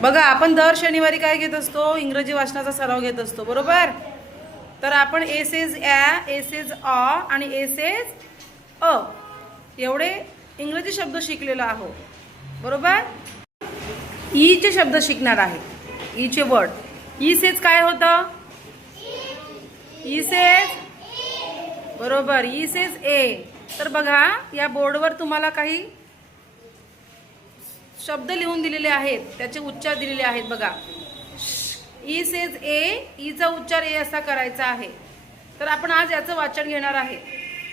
बघा आपण दर शनिवारी काय घेत असतो? इंग्रजी वाचनाचा सराव घेत असतो बरोबर? तर आपण S age A S age A आणि एस एज अ एवढे इंग्रजी शब्द शिकलेलो आहोत बरोबर? E ईचे शब्द शिकणार आहे. ईचे वर्ड ई सेज काय होतं? E ई सेज बरोबर ई सेज ए तर बघा या बोर्डवर तुम्हाला काही शब्द लिहून दिलेले आहेत त्याचे उच्चार दिलेले आहेत बघा. ई सेज ए ईचा उच्चार ए असा करायचा आहे. तर आपण आज याचं वाचन घेणार आहे.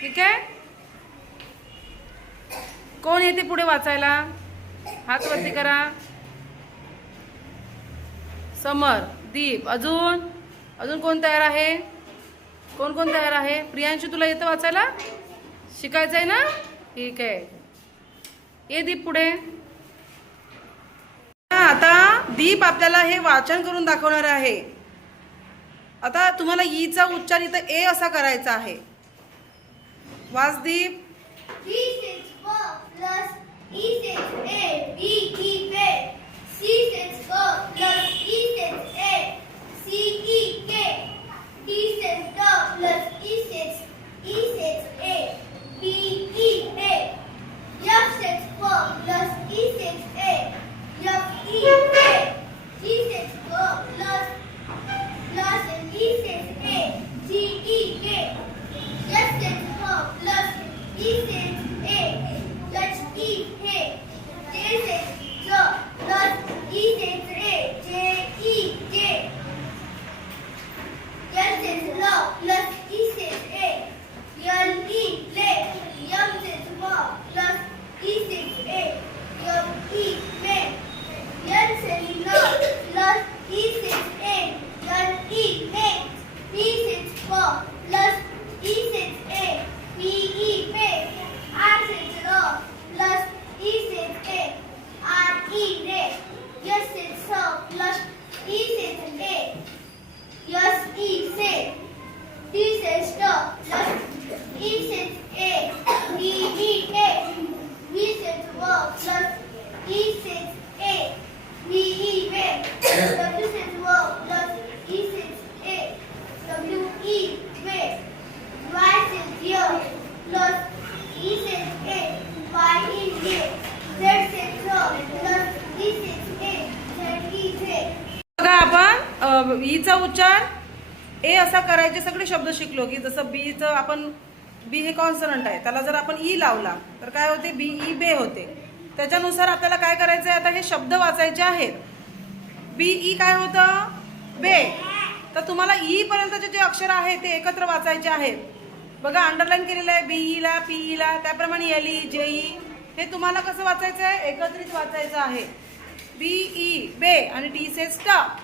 ठीक आहे? कोण येते पुढे वाचायला? हात वरती करा. समर दीप अजून? अजून कोण तयार आहे? कोण कोण तयार आहे? प्रियांशी तुला येतं वाचायला? शिकायचं आहे ना? ठीक आहे. ये दीप पुढे. आता दीप आपल्याला हे वाचन करून दाखवणार आहे. आता तुम्हाला ईचा उच्चार इथं ए असा करायचा आहे. वासदीप. E says A, G, E, K. Just says her plus E says 4 plus E6 R6 plus E6 A plus E6 plus E6 Icha उच्चार ए असा करायचे सगळे शब्द शिकलो की जसं बीचं आपण बी हे कॉन्सनंट आहे. त्याला जर आपण ई लावला तर काय होते? बी ई बे होते. त्याच्यानुसार आपल्याला काय करायचं आहे आता हे शब्द वाचायचे आहेत. बी ई काय होतं? बे. तर तुम्हाला ई पर्यंतचे जे अक्षर आहेत ते एकत्र वाचायचे आहेत. बघा अंडरलाईन केलेलं आहे बी ईला पी ईला त्याप्रमाणे एल ई जे ई. हे तुम्हाला कसं वाचायचं आहे एकत्रित वाचायचं आहे. बी ई बे आणि T say stop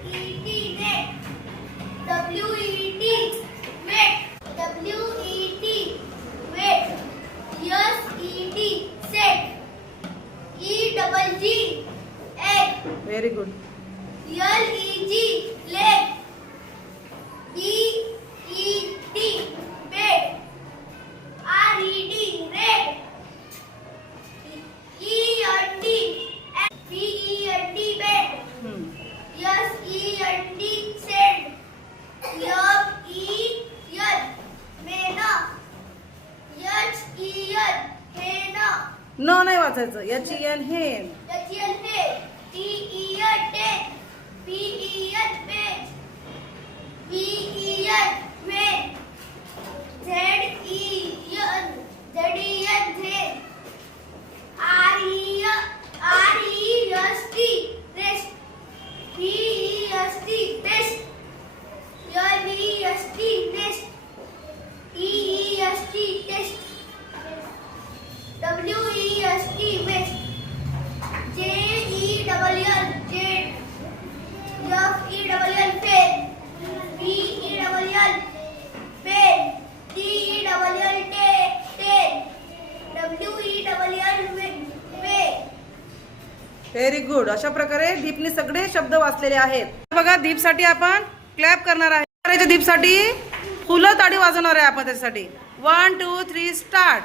W E T wet W E T wet S E T set E double G egg very good L E G न नाही वाचायचं. याची एन हे. H E N hay T E N ten P E N pen V E N ven Z E N Z E N zen R E R E S T rest P E S T best L E S T nest E E S T test W E S T west J E double L J F E double L pen. B E double L pen. D E double L ten. W E double L way. Very good. अशा प्रकारे दीपने सगळे शब्द वाचलेले आहेत. बघा दीपसाठी आपण clap करणार आहे. करायच्या दीपसाठी. फुलं ताडी वाजवणार आहे आपण त्याच्यासाठी. One two three start